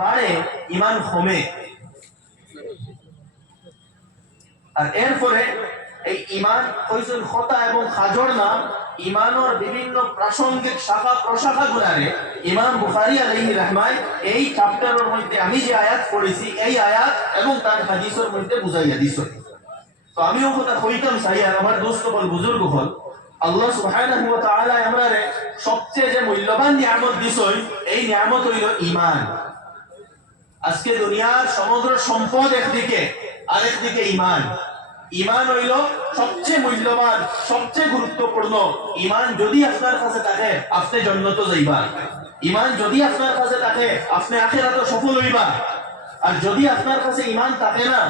বাড়ে ইমান কমে আর এরপরে এই ইমান হইসুল খতা এবং খাজর নাম ইমানোর বিভিন্ন প্রাসঙ্গিক শাখা প্রশাখা গুলারে ইমাম বুখারি আলহি রহমায় এই চ্যাপ্টারের মধ্যে আমি যে আয়াত পড়েছি এই আয়াত এবং তার হাদিসের মধ্যে বুঝাইয়া দিস তো আমিও কথা কইতাম সাইয়া আমার দোস্ত বল বুজুর্গ হল আল্লাহ সুবহানাহু ওয়া তাআলা আমরারে সবচেয়ে যে মূল্যবান নিয়ামত দিছই এই নিয়ামত হইল ইমান আজকে দুনিয়ার সমগ্র সম্পদ একদিকে আরেকদিকে ইমান ইমান হইল সবচেয়ে মূল্যবান সবচেয়ে গুরুত্বপূর্ণ ইমান যদি আপনার কাছে থাকে আপনি জন্মত যাইবা ইমান যদি আপনার কাছে থাকে আপনি আখেরাতে সফল হইবা আর যদি আপনার কাছে ইমান থাকে না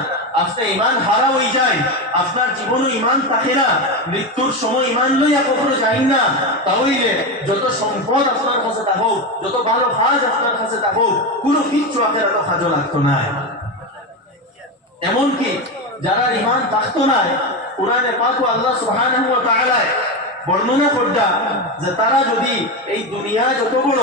আপনার ইমান হারা হয়ে যায় আপনার জীবনও ইমান থাকে না মৃত্যুর সময় ইমান লইয়া কখনো যাই না তাহলে যত সম্পদ আপনার কাছে থাকুক যত ভালো কাজ আপনার কাছে থাকুক কোনো কিচ্ছু আপনার এত কাজও লাগতো না এমনকি যারা ইমান থাকতো না কোরআনে পাকু আল্লাহ সুবহানাহু বর্ণনা করতাম যে তারা যদি এই দুনিয়া যত বড়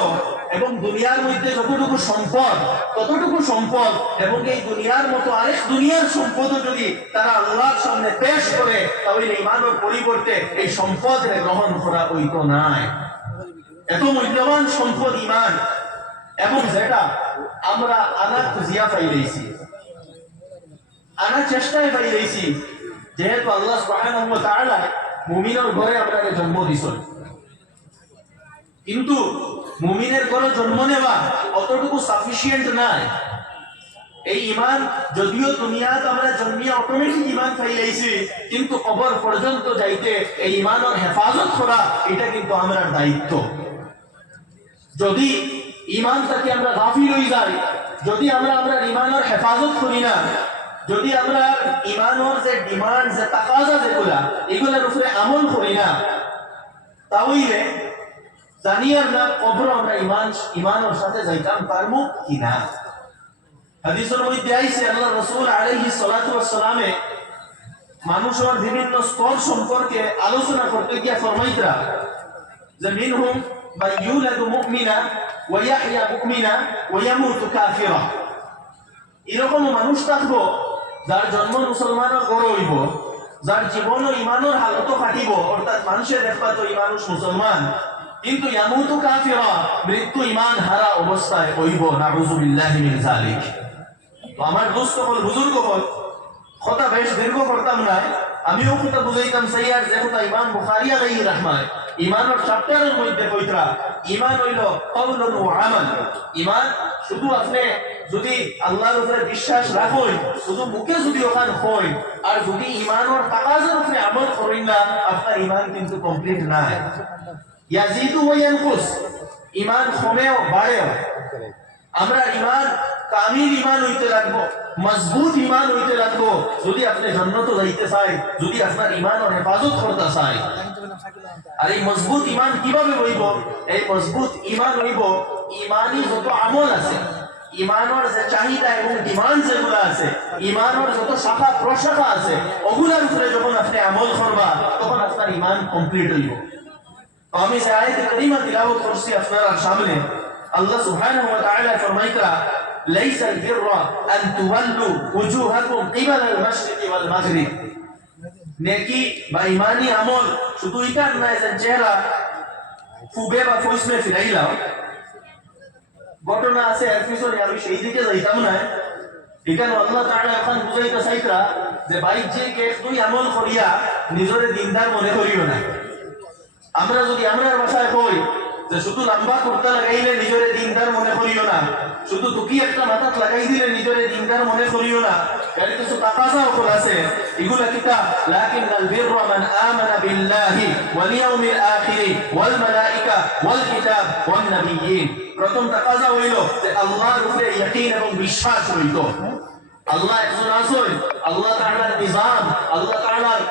এবং দুনিয়ার মধ্যে যতটুকু সম্পদ ততটুকু সম্পদ এবং এই দুনিয়ার মতো আরেক দুনিয়ার সম্পদও যদি তারা আল্লাহর সামনে পেশ করে তাহলে ইমানের পরিবর্তে এই সম্পদ গ্রহণ করা হইত নাই এত মূল্যবান সম্পদ ইমান এবং যেটা আমরা আনা খুঁজিয়া পাই রয়েছি আনার চেষ্টায় পাই রয়েছি যেহেতু আল্লাহ সুবহানাহু মুমিনের ঘরে আপনাকে জন্ম দিয়েছেন কিন্তু মুমিনের পরে জন্ম নেওয়া অতটুকু সাফিসিয়েন্ট নয় এই ইমান যদিও দুনিয়াত আমরা জন্মিয়া অটোমেটিক ইমান পাইয়াইছি কিন্তু কবর পর্যন্ত যাইতে এই ইমানের হেফাজত করা এটা কিন্তু আমরা দায়িত্ব যদি ইমান থেকে আমরা গাফি হয়ে যাই যদি আমরা আমরা ইমানের হেফাজত করি না যদি আমরা ইমানের যে ডিমান্ড যে তাকাজা যেগুলা এগুলোর উপরে আমল করি না তাহলে জানিয়ার না কবর আমরা ইমান ইমানের সাথে যাইতাম পারবো কিনা হাদিসের মধ্যে আইছে আল্লাহ রসুল আলহি সালাতামে মানুষের বিভিন্ন স্তর সম্পর্কে আলোচনা করতে গিয়া ফরমাইতরা যে মিনহুম বা ইউলাদু মুমিনা ওয়া ইয়াহইয়া মুমিনা ওয়া ইয়ামুতু কাফিরা এরকম মানুষ থাকবো যার জন্ম মুসলমানের গড় হইব যার জীবন ইমানের হালত কাটিব অর্থাৎ মানুষের দেখবা তো এই মুসলমান কিন্তু ইয়ামুতু কাফিরা মৃত্যু ঈমান হারা অবস্থায় হইব নাউযু মিন যালিক তো আমার দোস্ত বল বুজুর্গ বল কথা বেশ দীর্ঘ করতাম না আমিও কথা বুঝাইতাম সাইয়ার যে কথা ইমাম বুখারী আলাইহি রাহমাহ ইমানের চ্যাপ্টারের মধ্যে কইতরা ইমান হইল কওলুন ওয়া আমাল ইমান শুধু আপনি যদি আল্লাহর উপরে বিশ্বাস রাখই শুধু মুখে যদি ওখান হই আর যদি ইমানের তাকাজার উপরে আমল করেন না আপনার ইমান কিন্তু কমপ্লিট নাই ইয়াজিদু ঈমান কমেও বাড়েও আমরা ঈমান কামিল ঈমান হইতে মজবুত ঈমান হইতে যদি আপনি জান্নাত যাইতে চাই যদি আপনার ঈমান ও হেফাজত করতে চাই আর এই মজবুত ঈমান কিভাবে হইব এই মজবুত ঈমান হইব ঈমানি যত আমল আছে ইমানোর যে চাহিদা এবং ডিমান্ড যেগুলো আছে ইমানোর যত শাখা প্রশাখা আছে ওগুলার উপরে যখন আপনি আমল করবা তখন আপনার ইমান কমপ্লিট হইব আমি যে আয়াত কারিমা তিলাওয়াত করছি আপনার সামনে আল্লাহ সুবহানাহু ওয়া তাআলা ফরমাইতরা ليس البر أن تولوا وجوهكم قبل المشرق والمغرب নেকি বা ইমানি আমল শুধু এটা নয় যে চেহারা ফুবে বা ফসলে ফিরাইলাম ঘটনা আছে এর পিছনে আমি সেই দিকে যাইতাম না এখানে আল্লাহ তাআলা এখন বুঝাইতে চাইতরা যে বাইক যে কে তুই আমল করিয়া নিজরে দিনদার মনে করিও না আমরা যদি আমরার বাসায় কই যে শুধু লম্বা কুর্তা লাগাইলে নিজরে দিনদার মনে করিও না শুধু টুকি একটা মাথাত লাগাই দিলে নিজরে দিনদার মনে করিও না গাড়ি কিছু তাকাজা ওপর আছে এগুলা কিতা লাকিন আল বিররা মান আমানা বিল্লাহি ওয়াল ইয়াউমিল আখির ওয়াল মালাইকা ওয়াল কিতাব ওয়ান নাবিয়িন প্রথম তাকাজা হইল যে আল্লাহর উপরে ইয়াকিন এবং বিশ্বাস রইল আল্লাহ একজন আসল আল্লাহ তাআলার নিজাম আল্লাহ তাআলার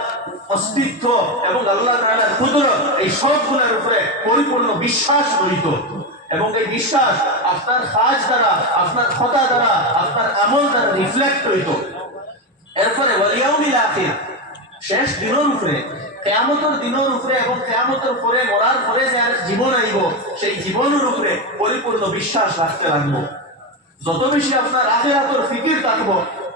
অস্তিত্ব এবং আল্লাহ তালার কুদরত এই সবগুলোর উপরে পরিপূর্ণ বিশ্বাস রহিত এবং এই বিশ্বাস আপনার কাজ দ্বারা আপনার ক্ষতা দ্বারা আপনার আমল দ্বারা রিফ্লেক্ট হইত এরপরে ওয়ালিয়াউমিল আখির শেষ দিনের উপরে কেয়ামতের দিনের উপরে এবং কেয়ামতের পরে মরার পরে যে আর জীবন আইব সেই জীবনের উপরে পরিপূর্ণ বিশ্বাস রাখতে লাগবো যত বেশি আপনার আখেরাতর ফিকির থাকবো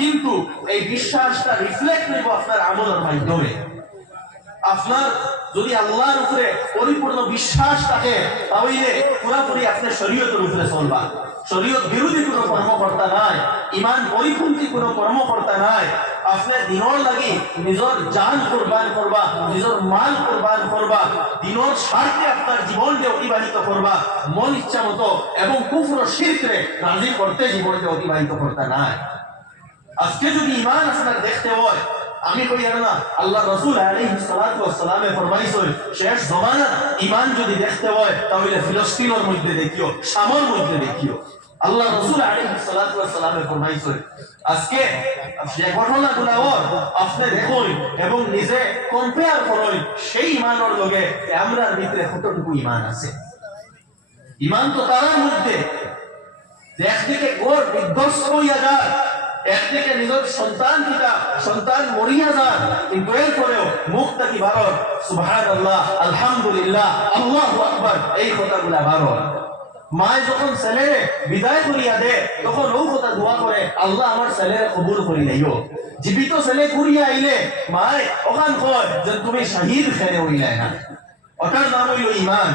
কিন্তু এই বিশ্বাসটা রিফ্লেক্ট নিব আপনার আমলের মাধ্যমে আপনার যদি আল্লাহর উপরে পরিপূর্ণ বিশ্বাস থাকে তাহলে পুরাপুরি আপনি শরীয়তের উপরে চলবা শরীয়ত বিরোধী কোনো কর্মকর্তা নাই ইমান পরিপন্থী কোনো কর্মকর্তা নাই আপনি দিনের লাগি নিজের জান কোরবান করবা নিজের মাল কোরবান করবা দিনের স্বার্থে আপনার জীবনকে অতিবাহিত করবা মন ইচ্ছা মতো এবং কুফর শিল্পে রাজি করতে জীবনকে অতিবাহিত করতে নাই আজকে যদি ইমান আপনার দেখতে হয় আমি কই না আল্লাহ রসুল আলহিসালামে ফরমাইছ শেষ জমানা ইমান যদি দেখতে হয় তাহলে ফিলস্তিনের মধ্যে দেখিও সামর মধ্যে দেখিও আল্লাহ রসুল আলহিসালামে ফরমাইছ আজকে যে আপনি দেখুন এবং নিজে কম্পেয়ার করুন সেই ইমানের লগে আমরা কতটুকু ইমান আছে ইমান তো তার মধ্যে একদিকে বিধ্বস্ত হইয়া যায় একদিকে নিজের সন্তান কিতা সন্তান মরিয়া যান এই দোয়ের মুখ নাকি ভারত সুভান আল্লাহ আলহামদুলিল্লাহ আল্লাহ আকবর এই কথাগুলা ভারত মায় যখন ছেলেরে বিদায় করিয়া দে তখন ও কথা দোয়া করে আল্লাহ আমার ছেলেরে কবুল করি নাইও জীবিত ছেলে কুড়িয়া আইলে মায় ওখান কয় যে তুমি শাহিদ খেলে হইলাই না ওটার নাম হইল ইমান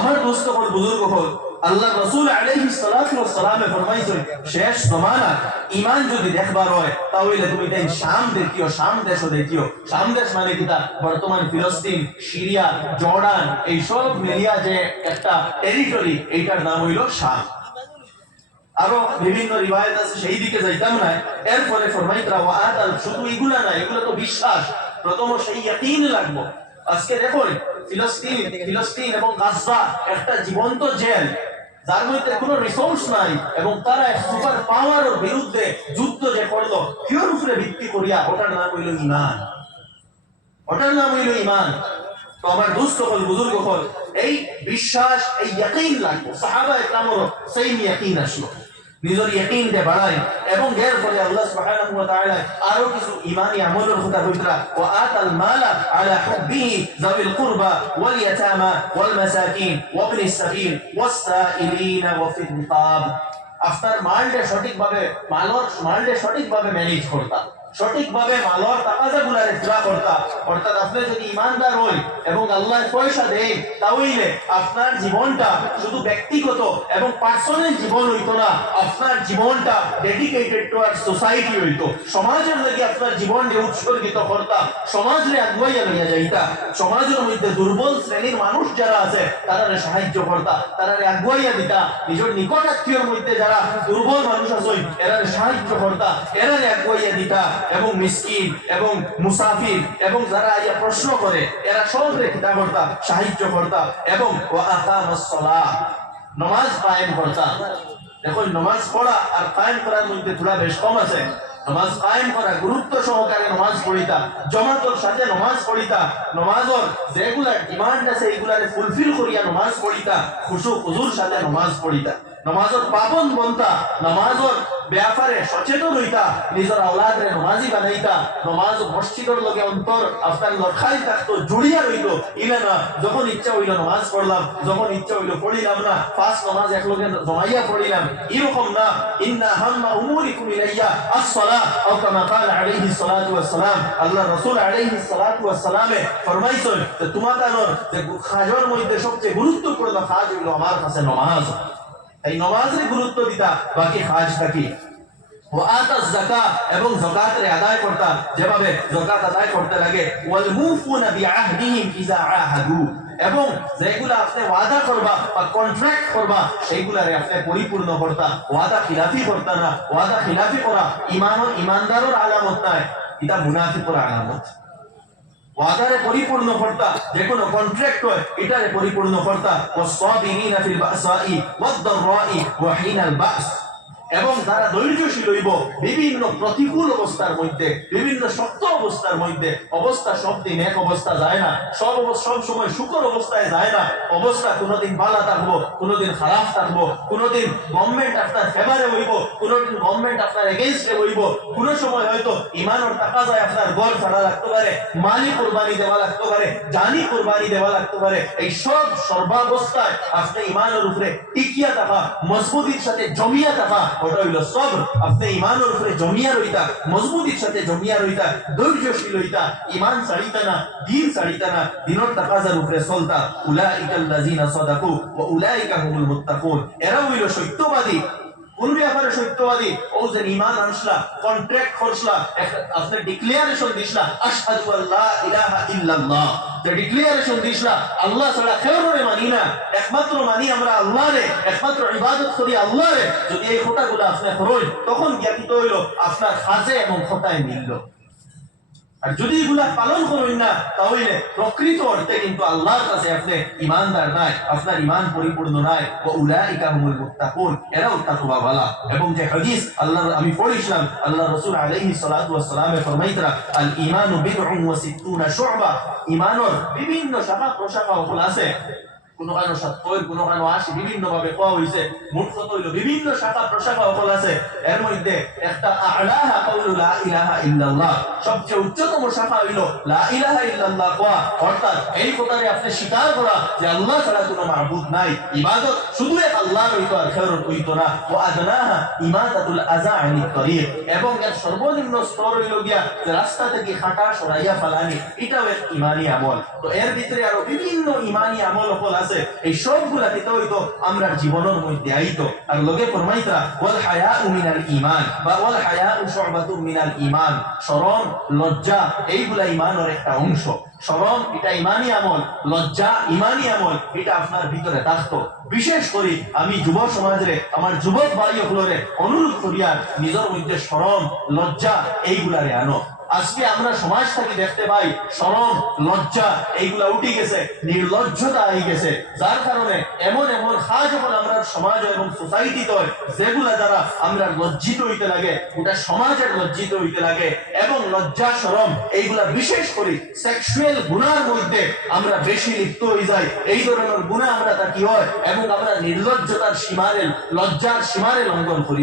আমার দোস্ত হল বুজুর্গ হল আল্লাহ রসুল আলাইহি সালামে ফরমাইছেন শেষ জমানা ইমান যদি দেখবার হয় তাহলে তুমি তাই শাম দেখিও শাম দেশ দেখিও শাম দেশ মানে কি তা বর্তমান ফিলিস্তিন সিরিয়া জর্ডান এই সব মিলিয়া যে একটা টেরিটরি এইটার নাম হইল শাম আরো বিভিন্ন রিবায়ত আছে সেই দিকে যাইতাম না এরপরে ফরমাইতরা ওয়া আদাল শুধু এগুলা না এগুলো তো বিশ্বাস প্রথম সেই ইয়াকিন লাগবো আজকে দেখুন ফিলিস্তিন ফিলিস্তিন এবং গাজা একটা জীবন্ত জেল যার মধ্যে কোনো রিসোর্স নাই এবং তারা সুপার পাওয়ার বিরুদ্ধে যুদ্ধ যে করলো কিয়র উপরে ভিত্তি করিয়া ওটার নাম হইল ইমান ওটার নাম হইল ইমান তো আমার দুঃস্থ হল বুজুর্গ হল এই বিশ্বাস এই লাগবে সাহাবা একরামরও সেই নিয়ে আসলো নিজের ইয়াকিনকে বাড়াই এবং এর ফলে আল্লাহ সুবহানাহু ওয়া তাআলা আরো কিছু ঈমানি আমলের কথা হইতরা ওয়া আতাল মালা আলা হুববিহি যাবিল কুরবা ওয়াল ইয়াতামা ওয়াল মাসাকিন ওয়া ইবনিস সাবিল ওয়াস সাইলিনা ওয়া ফিল রিকাব আপনার মালটা সঠিকভাবে মালর মালটা সঠিকভাবে ম্যানেজ করতা সঠিকভাবে মালর তাকাজা গুলার ইতলা করতা অর্থাৎ আপনি যদি ইমানদার হই এবং আল্লাহ পয়সা দেন তাহলে আপনার জীবনটা শুধু ব্যক্তিগত এবং পার্সোনাল জীবন হইতো না আপনার জীবনটা ডেডিকেটেড টু আর সোসাইটি হইতো সমাজের লাগি আপনার জীবন জীবনকে উৎসর্গিত করতা সমাজরে আগুয়াইয়া লইয়া যাইতা সমাজের মধ্যে দুর্বল শ্রেণীর মানুষ যারা আছে তারারে সাহায্য করতা তারারে আগুয়াইয়া দিতা নিজের নিকট আত্মীয়র মধ্যে যারা দুর্বল মানুষ আছে এরারে সাহায্য করতা এরারে আগুয়াইয়া দিতা এবং মিসকিন এবং মুসাফির এবং যারা ইয়া প্রশ্ন করে এরা সকলে করতাম সাহায্য করতাম এবং নমাজ কায়েম করতাম দেখুন নমাজ পড়া আর কায়েম করার মধ্যে থোড়া বেশ কম আছে নমাজ কায়েম করা গুরুত্ব সহকারে নমাজ পড়িতা জমাতর সাথে নমাজ পড়িতা নমাজর যেগুলা ডিমান্ড আছে এগুলারে ফুলফিল করিয়া নমাজ পড়িতা খুশু খুজুর সাথে নমাজ পড়িতা নমাজর পাবন বনতা নমাজর ব্যাপারে সচেতন হইতা নিজের আওলাদরে নমাজি বানাইতা নমাজ মসজিদের লগে অন্তর আপনার লখাই থাকতো জুড়িয়া রইত ইলে না যখন ইচ্ছা হইল নমাজ পড়লাম যখন ইচ্ছা হইল পড়িলাম না পাঁচ নমাজ এক লগে জমাইয়া পড়িলাম এরকম না ইন্না হাম্মা উমুরিকুম ইলাইয়া আস-সালাহ আও কামা قال আলাইহি সালাতু ওয়াস সালাম আল্লাহ রাসূল আলাইহি সালাতু ওয়াস সালামে ফরমাইছেন যে তোমাদের যে খাজর মধ্যে সবচেয়ে গুরুত্বপূর্ণ কাজ হইল আমার কাছে নমাজ এই নমাজের গুরুত্ব দিতা বাকি কাজটা কি এবং জকাতের আদায় করতাম যেভাবে জকাত আদায় করতে লাগে এবং যেগুলো আপনি ওয়াদা করবা বা কন্ট্রাক্ট করবা সেইগুলার আপনি পরিপূর্ণ করতাম ওয়াদা খিলাফি করতাম না ওয়াদা খিলাফি করা ইমান ইমানদারের আলামত নয় এটা মুনাফি করা আলামত ওয়াদারে পরিপূর্ণ কর্তা যে কোনো কন্ট্রাক্ট হয় এটারে পরিপূর্ণ কর্তা ওয়াসাবিরিনা ফিল বাসাই ওয়াদ দারাই ওয়া হিনাল বাস এবং তারা ধৈর্যশীল হইব বিভিন্ন প্রতিকূল অবস্থার মধ্যে বিভিন্ন শক্ত অবস্থার মধ্যে অবস্থা সব দিন এক অবস্থা যায় না সব সব সময় শুকর অবস্থায় যায় না অবস্থা কোনোদিন ভালা থাকবো কোনোদিন খারাপ থাকবো কোনোদিন গভর্নমেন্ট আপনার ফেভারে হইব কোনোদিন গভর্নমেন্ট আপনার এগেনস্টে হইব কোন সময় হয়তো ইমানোর টাকা যায় আপনার গড় ছাড়া লাগতে পারে মালি কোরবানি দেওয়া লাগতে পারে জানি কোরবানি দেওয়া লাগতে পারে এই সব সর্বাবস্থায় আপনি ইমানের উপরে টিকিয়া থাকা মজবুতির সাথে জমিয়া থাকা ওটা হইল সবর আপনি ইমানের উপরে জমিয়া রইতা মজবুতির সাথে জমিয়া রইতা ধৈর্যশীল হইতা ইমান সারিতা না দিন সারিতা না দিনর তাকাজার উপরে চলতা উলাইকাল্লাযিনা সাদাকু ওয়া উলাইকা হুমুল মুত্তাকুন এরা হইল সত্যবাদী কোনো ব্যাপারে সত্যবাদী ও যে ইমান আনসলা কন্ট্রাক্ট আপনার ডিক্লেয়ারেশন আশহাদু আল্লাহ ইলাহা ইল্লাল্লাহ যে ডিক্লেয়ারেশন আল্লাহ ছাড়া মানি না একমাত্র মানি আমরা রে একমাত্র ইবাদত করি রে যদি এই খোটাগুলো আসলে হরই তখন জ্ঞাপিত হইল আপনার সাজে এবং খোটায় মিলল আর যদি এগুলা পালন করবেন না তাহলে প্রকৃত অর্থে কিন্তু আল্লাহর কাছে আপনি ইমানদার নাই আপনার ইমান পরিপূর্ণ নাই ও উলা উলাইকা হুমুল মুত্তাকুন এরাও ভালা এবং যে হাদিস আল্লাহ আমি পড়েছিলাম আল্লাহ রসুল আলহি সালাতু ওয়াস সালামে ফরমাইতরা আল ঈমানু ও ওয়া সিত্তুনা শু'বা ঈমানের বিভিন্ন শাখা প্রশাখা আছে কোনো কারণে সত্তর কোনো কারণে আসি বিভিন্ন ভাবে কোয়া হয়েছে মোট কত হইল বিভিন্ন শাখা প্রশাখা অকল আছে এর মধ্যে একটা আলাহা কাউলু লা ইলাহা ইল্লাল্লাহ সবচেয়ে উচ্চতম শাখা হইল লা ইলাহা ইল্লাল্লাহ কোয়া অর্থাৎ এই কথারে আপনি স্বীকার করা যে আল্লাহ ছাড়া কোনো মাহবুদ নাই ইবাদত শুধু এক আল্লাহ রইত আর খেরুন হইতো না ও আদনাহা ইমাদাতুল আজা আনিত তরিক এবং এর সর্বনিম্ন স্তর হইল গিয়া যে রাস্তা থেকে হাঁটা সরাইয়া ফালানি এটাও এক ইমানি আমল তো এর ভিতরে আরো বিভিন্ন ইমানি আমল অকল আছে আছে এই সবগুলা কিন্তু হইতো আমরা জীবনের মধ্যে আইতো আর লোকে ফরমাইতা ওয়াল হায়া উমিনাল ইমান বা ওয়াল হায়া শুবাতুম মিনাল ইমান শরম লজ্জা এইগুলা ইমানের একটা অংশ শরম এটা ইমানই আমল লজ্জা ইমানই আমল এটা আপনার ভিতরে থাকতো বিশেষ করে আমি যুব সমাজে আমার যুবক বাড়ি অনুরোধ করিয়া নিজের মধ্যে শরম লজ্জা এইগুলারে আনো আজকে আমরা সমাজ থেকে দেখতে পাই সরম লজ্জা এইগুলা উঠে গেছে নির্লজ্জতা হয়ে গেছে যার কারণে এমন এমন হা যখন আমরা সমাজ এবং সোসাইটি তয় যেগুলা দ্বারা আমরা লজ্জিত হইতে লাগে গোটা সমাজের লজ্জিত হইতে লাগে এবং লজ্জা সরম এইগুলা বিশেষ করে সেক্সুয়াল গুণার মধ্যে আমরা বেশি লিপ্ত হয়ে যাই এই ধরনের গুণা আমরা তা কি হয় এবং আমরা নির্লজ্জতার সীমারে লজ্জার সীমারে লঙ্ঘন করি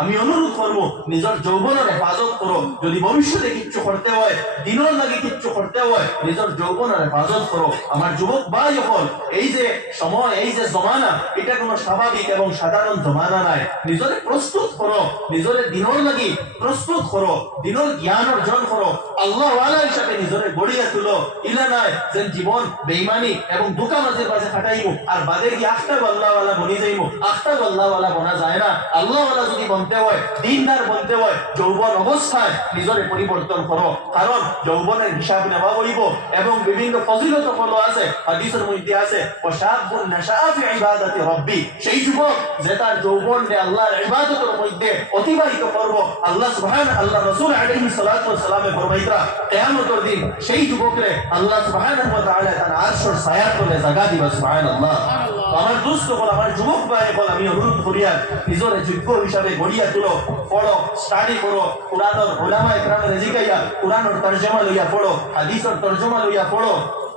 আমি অনুরোধ করবো নিজের যৌবনের হেফাজত করো যদি ভবিষ্যতে কিছু কিচ্ছু করতে হয় দিনের লাগে কিচ্ছু করতে হয় নিজের যৌবনের হেফাজত করো আমার যুবক বা যখন এই যে সময় এই যে জমানা এটা কোনো স্বাভাবিক এবং সাধারণ জমানা নাই নিজরে প্রস্তুত করো নিজরে দিনের লাগি প্রস্তুত করো দিনের জ্ঞান অর্জন করো আল্লাহ হিসাবে নিজরে গড়িয়া তুলো ইলা নাই যে জীবন বেইমানি এবং দোকান মাঝের পাশে খাটাইব আর বাদে কি আখতাব আল্লাহওয়ালা বনি যাইব আখতাব আল্লাহওয়ালা বনা যায় না আল্লাহওয়ালা যদি বনতে হয় দিনদার বনতে হয় যৌবন অবস্থায় নিজরে পরিবর্তন হলো কারণ যৌবনের হিসাব নেওয়া হইব এবং বিভিন্ন ফজিলত হলো আছে হাদিসের মধ্যে আছে ও শাবুন নাশাআ ফি ইবাদাতি সেই যুবক যে তার যৌবন যে আল্লাহর ইবাদতের মধ্যে অতিবাহিত করব আল্লাহ সুবহান আল্লাহ রাসূল আলাইহি সালাতু ওয়া সালামে ফরমাইতরা কিয়ামতের দিন সেই যুবকরে আল্লাহ সুবহানাহু ওয়া তাআলা তার আরশের ছায়ার তলে জায়গা দিবা সুবহানাল্লাহ সুবহানাল্লাহ আমার দুষ্ট কল আমার যুবক বাইরে কল আমি অনুরোধ করিয়া নিজের যোগ্য হিসাবে গড়িয়া তুল পড়ো স্টাডি করো কোরআনর ওলামা একরামের জিকাইয়া কোরআনর তর্জমা লইয়া পড়ো হাদিসর তর্জমা লইয়া পড়ো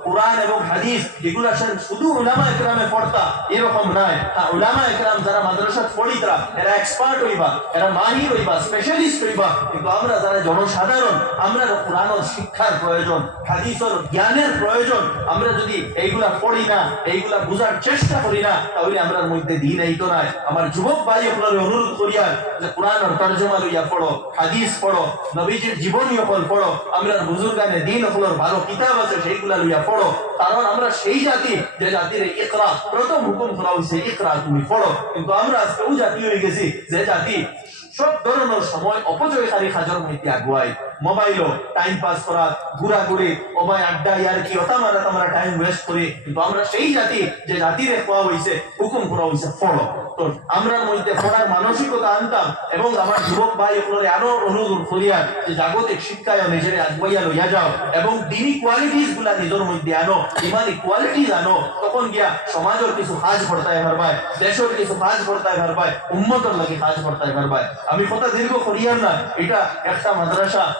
কোরআন এবং হাদিস যেগুলো আসেন শুধু উলামা একরামে পড়তা এরকম নয় হ্যাঁ উলামা একরাম যারা মাদ্রাসা পড়ি তারা এরা এক্সপার্ট হইবা এরা মাহির হইবা স্পেশালিস্ট হইবা কিন্তু আমরা যারা জনসাধারণ আমরা কোরআন শিক্ষার প্রয়োজন হাদিসর জ্ঞানের প্রয়োজন আমরা যদি এইগুলা পড়ি না এইগুলা বোঝার চেষ্টা করি না তাহলে আমরার মধ্যে দিন এই তো নয় আমার যুবক ভাই আপনারা অনুরোধ করিয়া যে কোরআন তর্জমা লইয়া পড়ো হাদিস পড়ো নবীজির জীবনী ওপর পড়ো আমরা বুজুর্গানে দিন ওপর ভালো কিতাব আছে সেইগুলা লইয়া পড়ো পড়ো কারণ আমরা সেই জাতি যে জাতির ইকরা প্রথম হুকুম করা হয়েছে ইকরা তুমি পড়ো কিন্তু আমরা আজকে ও জাতি হয়ে গেছি যে জাতি সব ধরনের সময় অপচয়কারী হাজার মধ্যে আগুয়ায় মোবাইল টাইম পাস করা ঘুরা ঘুরে ওবাই আড্ডা ইয়ার কি ওটা মারা তোমরা টাইম ওয়েস্ট করে কিন্তু আমরা সেই জাতি যে জাতির কোয়া হইছে হুকুম করা হইছে ফলো তো আমরা মধ্যে পড়ার মানসিকতা আনতাম এবং আমার যুবক ভাই আপনারা আরো অনুরোধ করিয়া যে জাগতিক শিক্ষায় নিজের আগুয়াইয়া লইয়া যাও এবং দিনই কোয়ালিটিস গুলা নিজের মধ্যে আনো ইমানি কোয়ালিটিস আনো তখন গিয়া সমাজের কিছু কাজ করতে পারবাই দেশের কিছু কাজ করতে পারবাই উন্মতর লাগে কাজ করতে পারবাই আমি কথা দীর্ঘ করিয়াম না এটা একটা মাদ্রাসা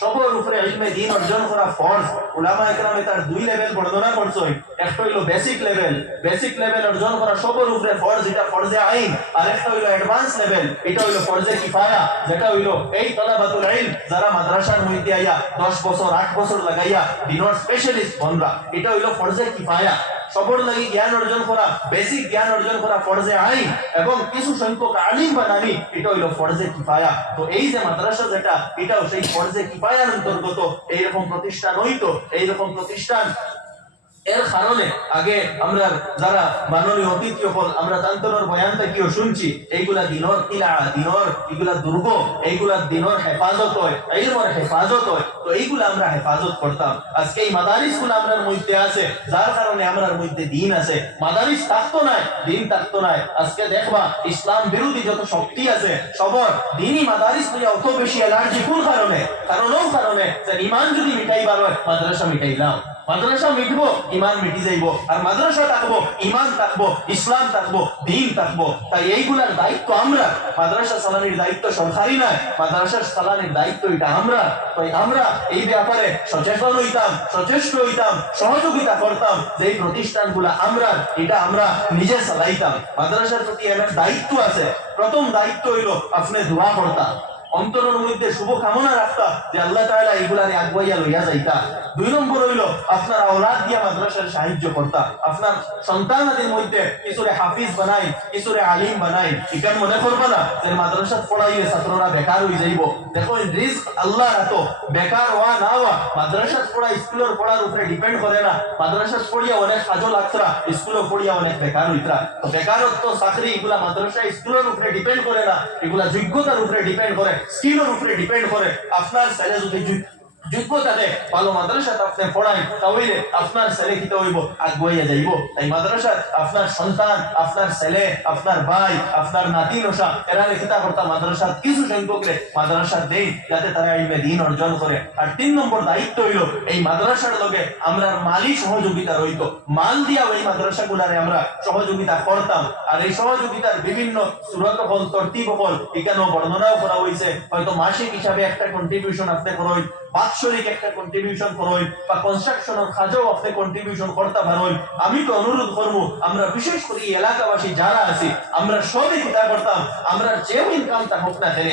সকল উপরে ইলমে দিন অর্জন করা ফর্জ ওলামা একরামে তার দুই লেভেল বর্ণনা করছো একটা হইলো বেসিক লেভেল বেসিক লেভেল অর্জন করা সকল উপরে ফর্জ এটা ফর্জে আইন আর একটা হইলো অ্যাডভান্স লেভেল এটা হইলো ফর্জে কিফায়া যেটা হইলো এই তলাবাতুল আইন যারা মাদ্রাসার মধ্যে আইয়া দশ বছর আট বছর লাগাইয়া দিনর স্পেশালিস্ট বন্ধা এটা হইলো ফর্জে কিফায়া সবর লাগি জ্ঞান অর্জন করা বেসিক জ্ঞান অর্জন করা ফরজে আইন এবং কিছু সংখ্যক আলিম বানানি এটা হইল ফরজে কিফায়া তো এই যে মাদ্রাসা যেটা এটাও সেই ফরজে কিফায়ার অন্তর্গত এইরকম প্রতিষ্ঠান হইতো এইরকম প্রতিষ্ঠান এর কারণে আগে আমরা যারা মাননীয় অতীত যখন আমরা তান্তরের বয়ানটা কিও শুনছি এইগুলা দিনর কিলা দিনর এগুলা দুর্গ এইগুলা দিনর হেফাজত হয় ইলমের হেফাজত হয় তো এইগুলা আমরা হেফাজত করতাম আজকে এই মাদারিস গুলা আমরার মধ্যে আছে যার কারণে আমরার মধ্যে দিন আছে মাদারিস থাকতো নাই দিন থাকতো নাই আজকে দেখবা ইসলাম বিরোধী যত শক্তি আছে সবর দিনই মাদারিস নিয়ে অত বেশি অ্যালার্জি কোন কারণে কারণ কারণে ইমান যদি মিটাইবার হয় মাদ্রাসা মিটাইলাম মাদ্রাসা মিটব ইমান মিটি যাইব আর মাদ্রাসা থাকবো ইমান থাকবো ইসলাম থাকবো দিন থাকবো তাই এইগুলার দায়িত্ব আমরা মাদ্রাসা সালানির দায়িত্ব সরকারই নয় মাদ্রাসা সালানির দায়িত্ব এটা আমরা তাই আমরা এই ব্যাপারে সচেতন হইতাম সচেষ্ট হইতাম সহযোগিতা করতাম যে এই প্রতিষ্ঠানগুলা আমরা এটা আমরা নিজে চালাইতাম মাদ্রাসার প্রতি এমন দায়িত্ব আছে প্রথম দায়িত্ব হইল আপনি ধোয়া করতাম অন্তরের মধ্যে শুভ কামনা রাখতাম যে আল্লাহ তাহলে এইগুলা আমি আগুয়াইয়া লইয়া যাইতা দুই নম্বর হইল আপনার আওলাদ দিয়া মাদ্রাসার সাহায্য করতা আপনার সন্তান সন্তানাদের মধ্যে কিছুরে হাফিজ বানাই কিছুরে আলিম বানাই এখানে মনে করবা না যে মাদ্রাসা পড়াইলে ছাত্ররা বেকার হয়ে যাইব দেখো রিস্ক আল্লাহ রাখো বেকার হওয়া না হওয়া মাদ্রাসা পড়া স্কুলের পড়ার উপরে ডিপেন্ড করে না মাদ্রাসা পড়িয়া অনেক সাজো লাগতরা স্কুলে পড়িয়া অনেক বেকার হইতরা বেকারত্ব চাকরি এগুলা মাদ্রাসা স্কুলের উপরে ডিপেন্ড করে না এগুলা যোগ্যতার উপরে ডিপেন্ড করে স্কিলের উপরে ডিপেন্ড করে আপনার চাইলে যদি যোগ্যতা ভালো মাদ্রাসা আপনি তাহলে আপনার হইব যাইব তাই মাদ্রাসা আপনার সন্তান আপনার ছেলে আপনার ভাই আপনার নাতি নসা এরা লেখিতা কর্তা কিছু মাদ্রাসা দেই যাতে তারা দিন অর্জন করে আর তিন নম্বর দায়িত্ব হইল এই মাদ্রাসার লগে আমরা মালি সহযোগিতা রইত মাল দিয়া ওই মাদ্রাসা গুলারে আমরা সহযোগিতা করতাম আর এই সহযোগিতার বিভিন্ন সুরত হল তর্তি হল এখানেও বর্ণনাও করা হয়েছে হয়তো মাসিক হিসাবে একটা কন্ট্রিবিউশন আপনি করা বাৎসরিক একটা কন্ট্রিবিউশন করই বা কনস্ট্রাকশনের কাজেও আপনি কন্ট্রিবিউশন করতে পারই আমি তো অনুরোধ করবো আমরা বিশেষ করে এই এলাকাবাসী যারা আছি আমরা সবই কোথায় করতাম আমরা যেও ইনকামটা হোক না কেন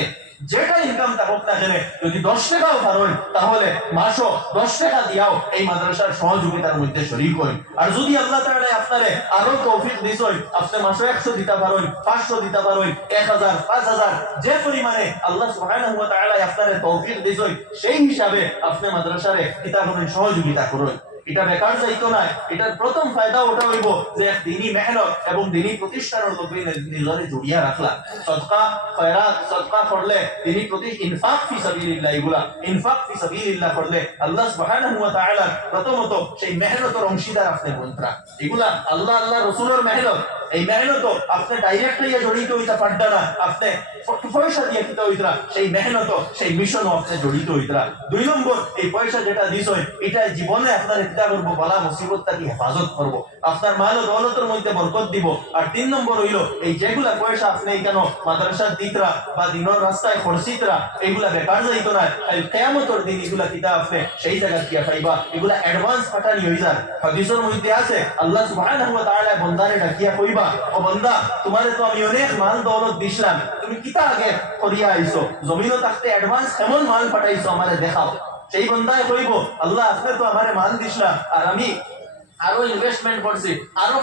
যেটা ইনকাম থাকুক না কেন যদি দশ টাকাও পারেন তাহলে মাসও দশ টাকা দিয়াও এই মাদ্রাসার সহযোগিতার মধ্যে শরীর হই আর যদি আল্লাহ তাহলে আপনারে আরো তৌফিক দিস আপনি মাসে একশো দিতে পারেন পাঁচশো দিতে পারেন এক হাজার পাঁচ হাজার যে পরিমাণে আল্লাহ সহায় হুয়া তাহলে আপনারে তৌফিক দিস সেই হিসাবে আপনি মাদ্রাসারে কিতাব সহযোগিতা করুন এটা বেকার যাইতো না এটার প্রথম ফায়দা ওটা হইব যে দিনই মেহনত এবং দিনই প্রতিষ্ঠানের লোক নিজরে জড়িয়া রাখলা সদকা খয়রাত সদকা করলে দিনই প্রতি ইনফাক ফি সাবিলিল্লাহ এগুলা ইনফাক ফি সাবিলিল্লাহ করলে আল্লাহ সুবহানাহু ওয়া তাআলা প্রথমত সেই মেহনতের অংশীদার আপনি বন্ধুরা এগুলা আল্লাহ আল্লাহ রাসূলের মেহনত এই মেহনত আপনি ডাইরেক্ট হইয়া জড়িত হইতে পারত না আপনি পয়সা দিয়ে দিতে হইতরা সেই মেহনত সেই মিশন আপনি জড়িত হইতরা দুই নম্বর এই পয়সা যেটা দিস এটা জীবনে আপনার ইত্যা করব বলা মুসিবত তাকে হেফাজত করব আপনার মাল ও দৌলতের মধ্যে বরকত দিব আর তিন নম্বর হইল এই যেগুলা পয়সা আপনি কেন মাদ্রাসার দিতরা বা দিনর রাস্তায় খরচিতরা এইগুলা বেকার যাইত না তাই কেয়ামতর দিন এগুলা কিতা আপনি সেই জায়গা দিয়া পাইবা এগুলা অ্যাডভান্স পাঠানি হয়ে যান হাদিসের মধ্যে আছে আল্লাহ সুবহানাহু ওয়া তাআলা বন্দারে ডাকিয়া কইবা দেখাও সেই বন্দায় কইব আল্লাহ তো আমারে মাল দিছিলাম আর আমি আরো ইনভেস্টমেন্ট করছি আরো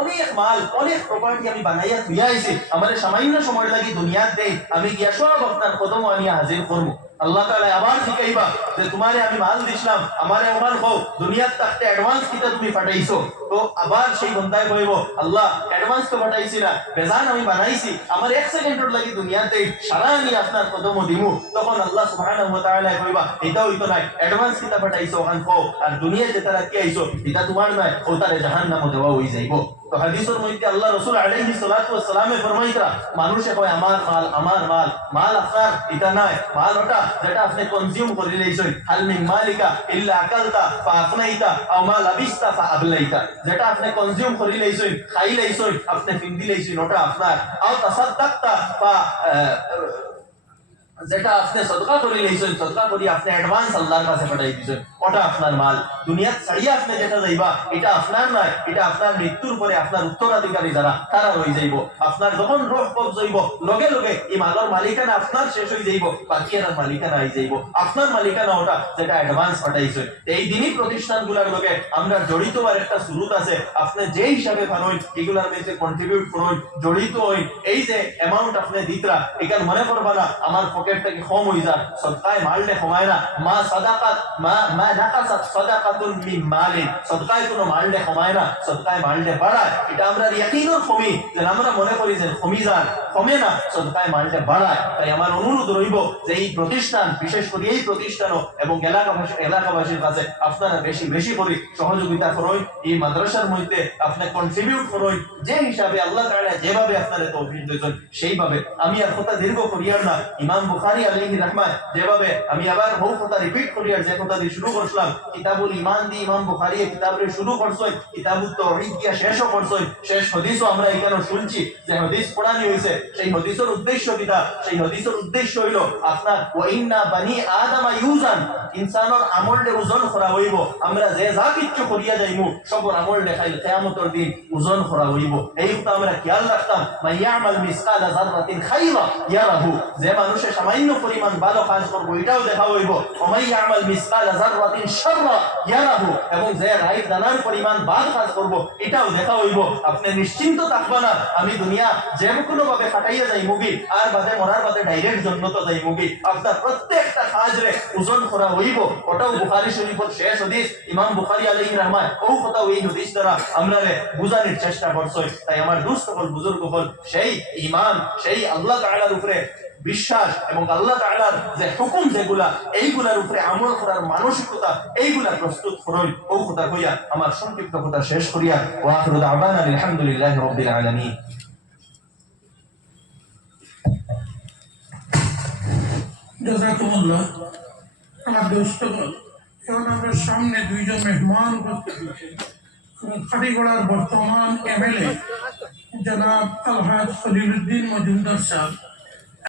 অনেক মাল অনেক প্রপার্টি আমি বানাইয়া তুইয়া আইছি আমার সামান্য সময় লাগি দুনিয়াতে আমি গিয়া সব আপনার কদম আনিয়া হাজির করবো আল্লাহ তালা আবার শিখাইবা যে তোমারে আমি মাল দিছিলাম আমারে আমার হোক দুনিয়ার তাকতে অ্যাডভান্স কিতা তুমি ফাটাইছো তো আবার সেই বন্ধায় বইব আল্লাহ অ্যাডভান্স তো ফাটাইছি না বেজান আমি বানাইছি আমার এক সেকেন্ড লাগি দুনিয়াতে সারা আমি আপনার কদম দিমু তখন আল্লাহ সুহান ওয়া কইবা এটা হইতো নাই অ্যাডভান্স কিতা ফাটাইছো ওখান হোক আর দুনিয়াতে তারা কি আইছো এটা তোমার নয় ও জাহান নামও দেওয়া হয়ে যাইব তো হাদিসের মধ্যে আল্লাহ রাসূল আলাইহি সালাতু ওয়াস সালামে ফরমাইতরা মানুষে কয় আমার মাল আমার মাল মাল আপনার এটা নয় মাল ওটা যেটা আপনি কনজিউম করে লইছেন হাল মিন মালিকা ইল্লা আকালতা ফা আফনাইতা আও মা লাবিসতা ফা আবলাইতা যেটা আপনি কনজিউম করে লইছেন খাই লইছেন আপনি পিন্দি লইছেন ওটা আপনার আও তাসাদ্দাকতা ফা যেটা আপনি সদকা করে লইছেন সদকা করে আপনি অ্যাডভান্স আল্লাহর কাছে পাঠাই দিয়েছেন ওটা আপনার মাল দুনিয়া ছাড়িয়ে আপনি যেটা যাইবা এটা আপনার নয় এটা আপনার মৃত্যুর পরে আপনার উত্তরাধিকারী যারা তারা রয়ে যাইব আপনার যখন রোগ কব যাইব লগে লগে এই মালর মালিকানা আপনার শেষ হয়ে যাইব বাকি মালিকানা হয়ে যাইব আপনার মালিকানা ওটা যেটা অ্যাডভান্স পাঠাইছে এই দিনই প্রতিষ্ঠানগুলার লগে আমরা জড়িত আর একটা সুরুত আছে আপনি যে হিসাবে ভালোই এগুলার মধ্যে কন্ট্রিবিউট করুন জড়িত হই এই যে অ্যামাউন্ট আপনি দিতরা এখান মনে করবা না আমার পকেট থেকে কম হয়ে যায় সদায় মালটা কমায় না মা সাদাকাত মা মা নাকাসাত মালিন সদকায় কোনো কমায় না সদকায় বাড়ায় এটা আমরা ইয়াকিনুর যে আমরা মনে করি যে যান কমে না সদকায় বাড়ায় তাই আমার অনুরোধ রইব যে এই প্রতিষ্ঠান বিশেষ করে এই এবং এলাকাবাসী এলাকাবাসীর কাছে আপনারা বেশি বেশি করে সহযোগিতা করুন এই মাদ্রাসার মধ্যে আপনি কন্ট্রিবিউট করুন যে হিসাবে আল্লাহ তাআলা যেভাবে আপনারা তৌফিক দিয়েছেন সেইভাবে আমি আর কথা দীর্ঘ করিয়ার না ইমাম বুখারী আলাইহি যেভাবে আমি আবার বহু কথা রিপিট করিয়ার যে কথা দিয়ে শুরু করছিলাম কিতাবুল ইমান দিয়ে ইমাম বুখারি কিতাবের শুরু করছই কিতাবুল তৌহিদ দিয়া শেষও করছই শেষ হদিসও আমরা এখানে শুনছি যে হদিস পড়ানি হয়েছে সেই হদিসের উদ্দেশ্য কিতা সেই হদিসের উদ্দেশ্য হইল আপনার ওয়াইন্না বানি আদামা ইউজান ইনসানোর আমলডে ওজন করা হইব আমরা যে যা কিচ্ছু করিয়া যাইব সব আমল খাইল কেয়ামতর দিন ওজন করা হইব এই তো আমরা খেয়াল রাখতাম বা ইয়া ইয়ামাল মিসকাল খাইবা ইয়া রাহু যে মানুষের সামান্য পরিমাণ ভালো কাজ করবো এটাও দেখা হইব ওমাই ইয়ামাল মিসকাল সর্বা ইয়া রাহু এবং যে রাইত দানার পরিমাণ বাদ কাজ করব এটাও দেখা হইব আপনি নিশ্চিন্ত থাকবা না আমি দুনিয়া যে কোনো ভাবে ফাটাইয়া যাই মুগি আর বাদে মরার বাদে ডাইরেক্ট জন্য তো যাই মুগি আপনার প্রত্যেকটা কাজ ওজন করা হইব ওটাও বুখারি শরীফের শেষ হদিস ইমাম বুখারি আলী রহমান ও কথা ওই হদিস দ্বারা আমরা বুঝানির চেষ্টা করছো তাই আমার দুঃস্থ হল বুজুর্গ হল সেই ইমান সেই আল্লাহ তাহার উপরে বিশ্বাস এবং আল্লাহ তাহার যে হুকুম যেগুলা এইগুলার উপরে আমল করার মানসিকতা এইগুলা প্রস্তুত করই ও কথা কইয়া আমার সংক্ষিপ্ত কথা শেষ করিয়া ও আখিরু আবান আলহামদুলিল্লাহ রাব্বিল আলামিন جزاكم আমার দোস্তগণ এখন আমরা সামনে দুইজন মেহমান খাটিগড়ার বর্তমান এমএলএ জনাব আলহাজ খলিলুদ্দিন মজুমদার সাহেব